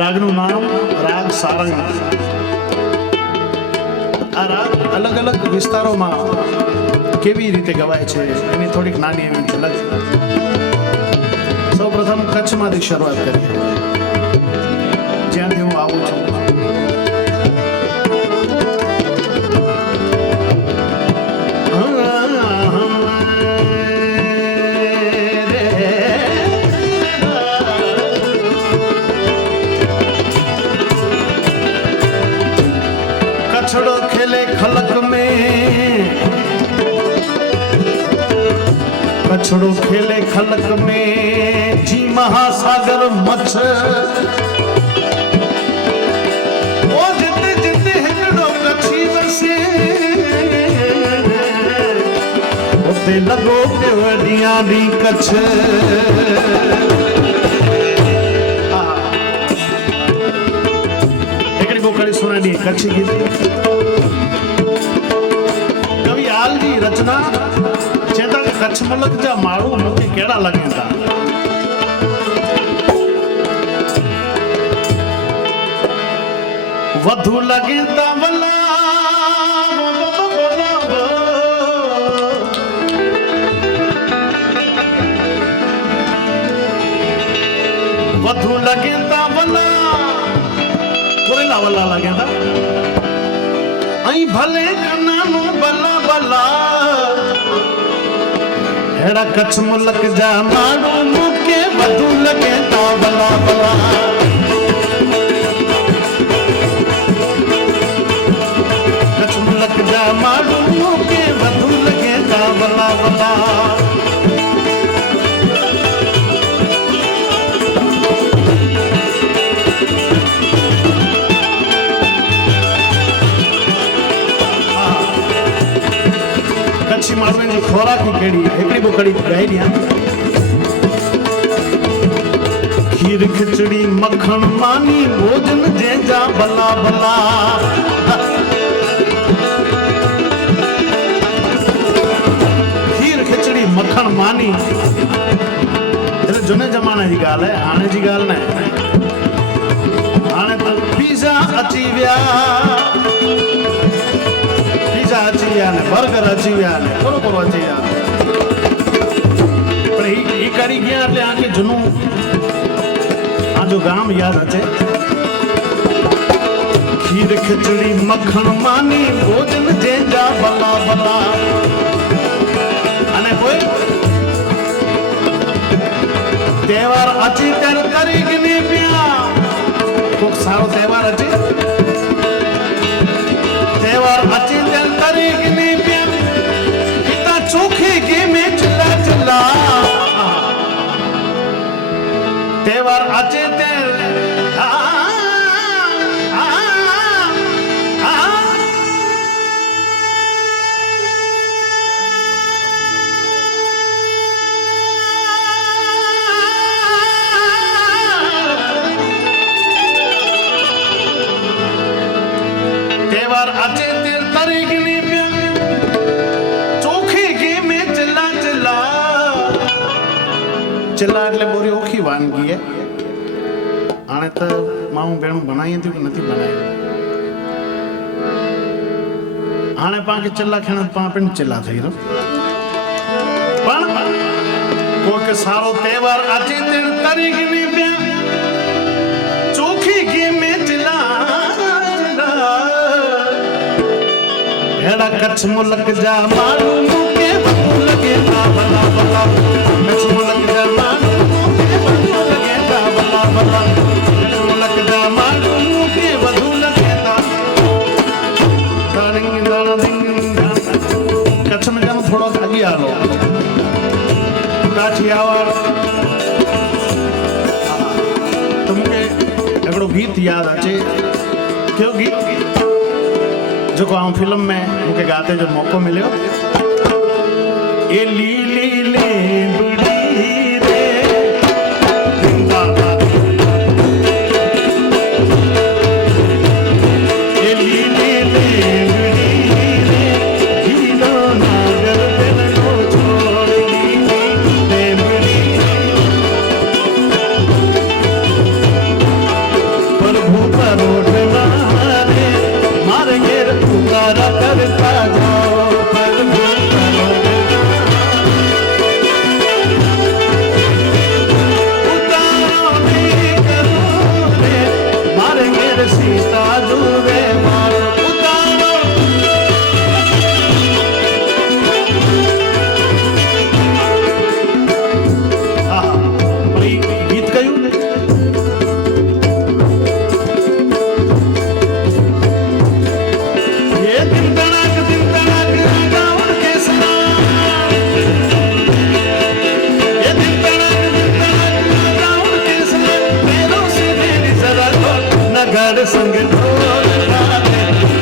રાગનું નામ રાગ સારંગ. આ રાગ અલગ અલગ વિસ્તારોમાં કેવી રીતે ગવાય છે એની થોડીક નાની એવી ઝલક. સૌ પ્રથમ કચ્છમાંથી શરૂઆત કરીએ, જ્યાંથી હું આવું છું. कछड़ो खेले खलक में, कछड़ो खेले खलक में, जी महासागर मछ. ओ जिते जिते हिकड़ो कछी वसे, उते लगो के वडियां दी कच्छ. सुना दी कच्छी गीत. कवि आल जी रचना चेता के कच्छ मुल्क जा माण्हू मूंखे कहिड़ा लॻनि था. वधू लॻे था वला, वधू लॻे था वला, वला लगे था. आई भले कनानो बला बला, हेड़ा कच्छ मुल्क जा माण्हू मूंखे वधू लगे था बला बला. कच्छ मुल्क जा माण्हू मूंखे वधू लगे था बला बला. कच्छी माण्हुनि जी खोराक कहिड़ी, हिकिड़ी बुकड़ी ॻाई ॾियां. खीर खिचड़ी मखण मानी भोजन जंहिंजा भला भला. खीर खिचड़ी मखण मानी झूने ज़माने जी ॻाल्हि आहे, हाणे जी ॻाल्हि न आहे. हाणे त पिज़ा अची विया, अची विया ने, बर्गर अची विया ने, थोरो थोरो अची विया. पर ही कड़ी कीअं એટલે આખી જૂનું આ જો ગામ યાદ અચે. खीर खिचड़ी मखण मानी भोजन जंहिंजा भला भला. અને કોઈ તહેવાર અચી ત્યારે કરી ગની पिया, કોક સારો તહેવાર અચે, तहेवार अचे तेल तरीक ने पिया, पिता चोखे के में चिल्ला चिल्ला. तहेवार अचे तेल अचे तेल तरीक ने पिया, चोखे के में चिल्ला चिल्ला. चिल्ला એટલે બોરી ઓખી વાનગી હે. આને તો માઉ બેણું બનાવી હતી કે નથી બનાવી. આને પાંકે चिल्ला ખેણ પાપણ चिल्ला થઈ રહ્યો. પણ કોઈક સારો તહેવાર અચે તેલ તરીક ને पिया, चोखे के में चिल्ला. हेड़ा कच्छ मुल्क जा माण्हू मूंखे वधू लगे था भला भला. कच्छ मुल्क जा माण्हू मूंखे वधू लगे था भला भला. कच्छ मुल्क जा माण्हू मूंखे वधू लगे था. कच्छ में जाम थोड़ो अॻी आलो काठियावाड़. तो मूंखे हिकिड़ो गीत यादि अचे. कहिड़ो गीत जो आऊं फिल्म में मुझे गाते जो मौको मिलो. ए लीली लेबड़ी रे जिंदाबाद, ए लीली लेबड़ी रे हीरो नागर दिल को छोड़ दी लेबड़ी. नगर संग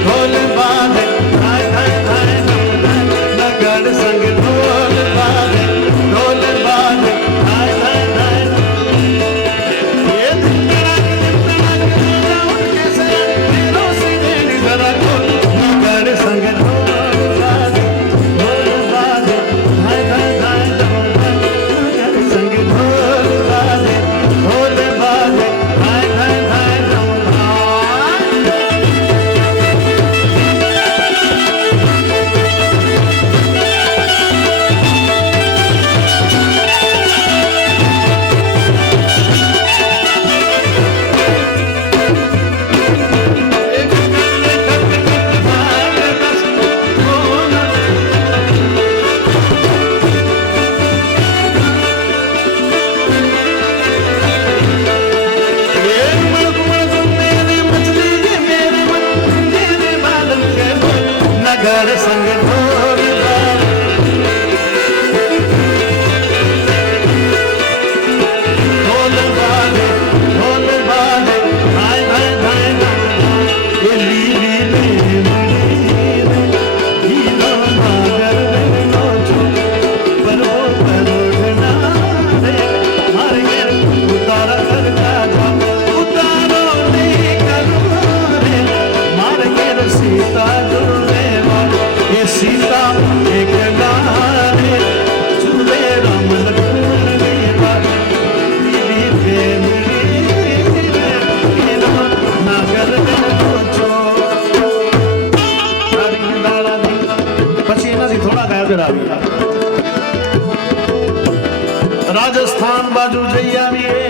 ढोल बाजे हाय हाय हाय नगर संग ढोल बाजे हाय हाय हाय ये कैसे मेरों से मेरी जरा खोल नगर संग ढोल बाजे हाय हाय हाय नगर संग ढोल बाजे हाय हाय हाय नगर संग ढोल बाजे हाय हाय हाय ये लीली मगर नोचो परो परोढ़ना रे मारे उतारा करता जा उतारो ने करो रे मारे सीता जो सीता एक लारे चूले राम लक्ष्मण પછી એનાથી થોડાક આગળ આવીએ રાજસ્થાન બાજુ જઈ આવીએ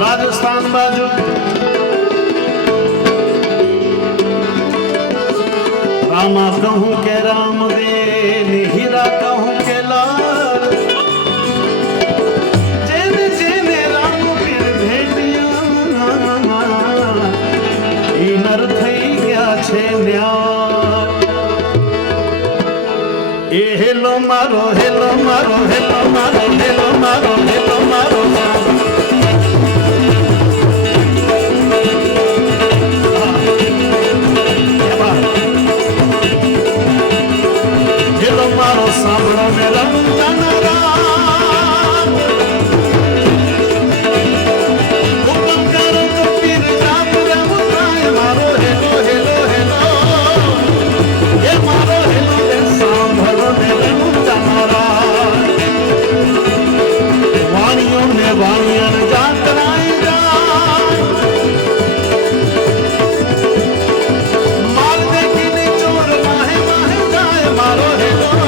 राजस्थान बाजू रामा कहूँ के राम वेल हीरा कहूँ के लाल जेने जेने राम पीर भेटिया ई नर થઈ ગયા છે ન્યાર એ હેલો મારો હેલો મારો હેલો મારો હેલો મારો હેલો મારો સાંભળો મેરા હુકમ કરો તો પીર જાપ રમ થાય મારો હેલો હેલો હેલો એ મારો હેલો એ સાંભળો મેરા તમારા વાણીઓ ને વાણિયન જાતરાઈ જાય માલ દેખીને ચોર માહે માહે જાય મારો હેલો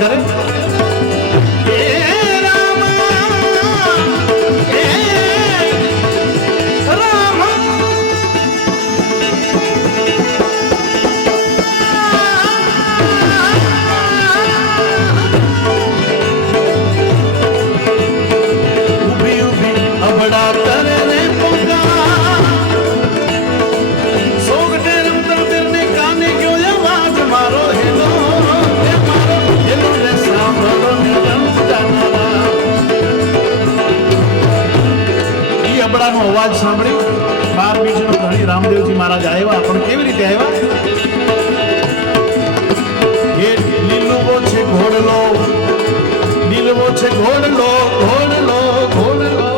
કરે અવાજ સાંભળી 12 બીજનો ધણી રામદેવજી મહારાજ આવ્યા પણ કેવી રીતે આવ્યા એ લીલવો છે ઘોડલો લીલવો છે ઘોડલો ઘોડલો ઘોડલો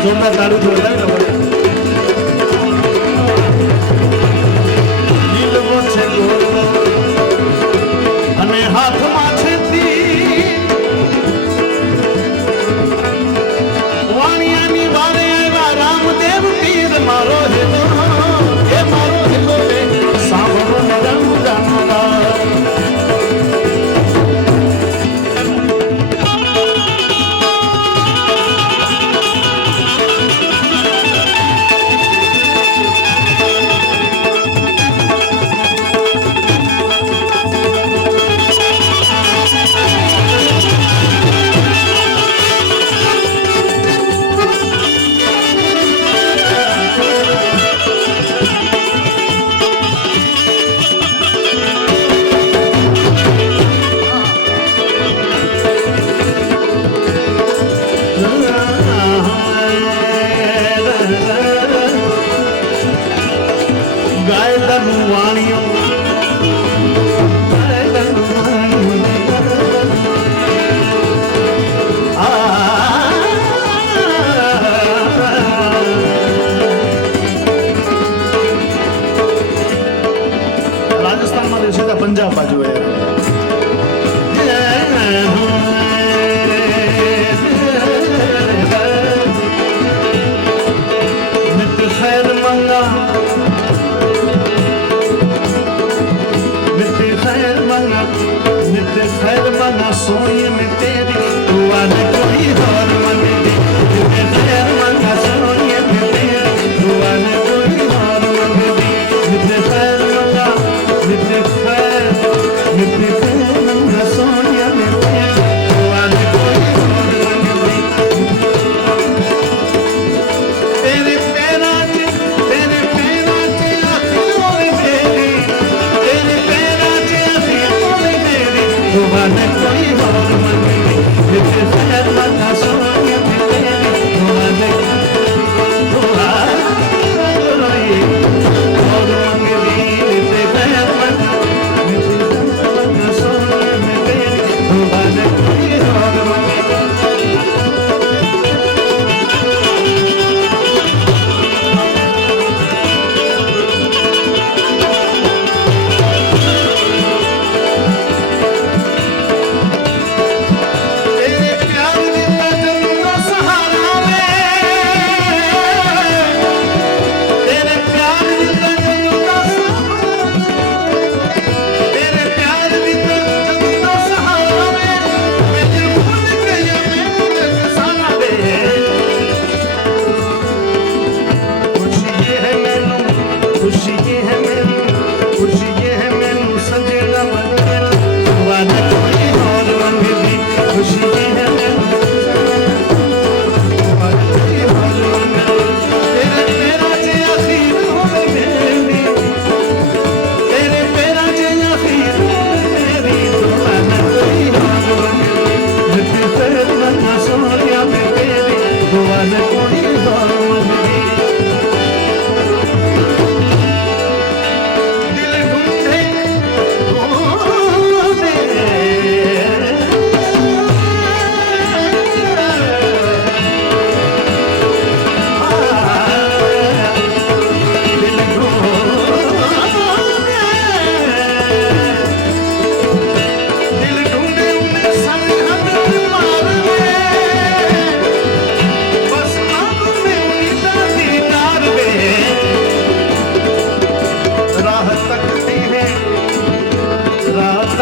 જોરદાર તારું જોરદાર લીલવો છે ઘોડલો અને હાથમાં છે તીર વાણિયાની વારે આવ્યા રામદેવ પીર મારો હેલો એ મારો હેલો રે સાંભળો ને રામ જાનવા રાજસ્થાનમાં જે છે પંજાબ બાજુ सोनिए में तेरी दुआ न कोई और मंगती जितने खैर मंगा सोनिए में तेरी दुआ न कोई और मंगती जितने खैर मंगा जितने खैर मंगा सोनिए में तेरी दुआ न कोई और मंगती तेरे पैरा चे आखियों में मेरी तेरे पैरा चे आखियों में मेरी दुआ न कोई और मंगती जितने खैर मंगा सोनिए में तेरी दुआ न दुआ और मंगती जितने खैर मंगा सोनिए में तेरी दुआ न कोई और मंगती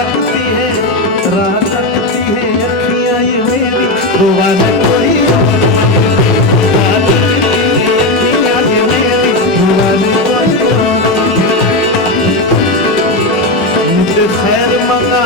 तकती है अखियां ये मेरी रुआ न कोई अखियां ये मेरी रुआ न कोई मुझे खैर मंगा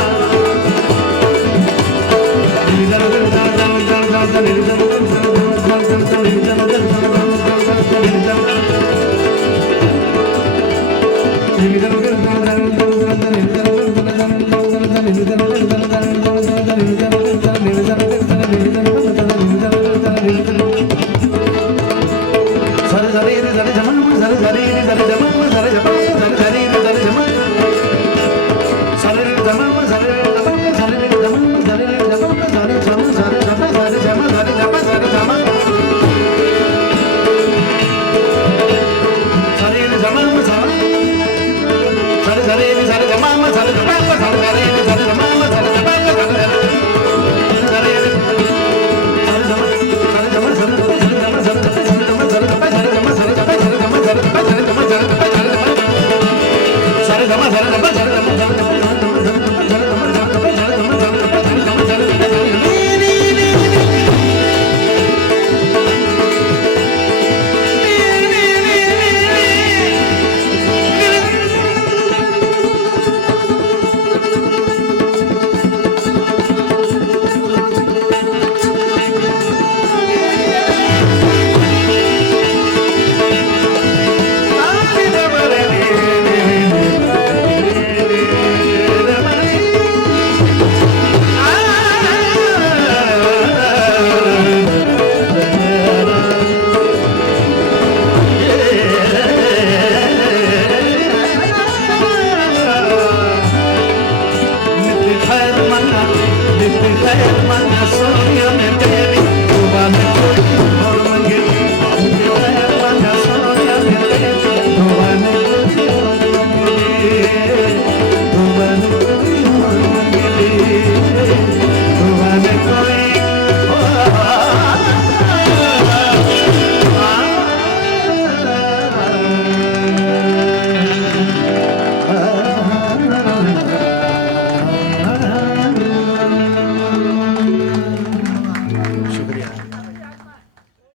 खैर मना सोनिया में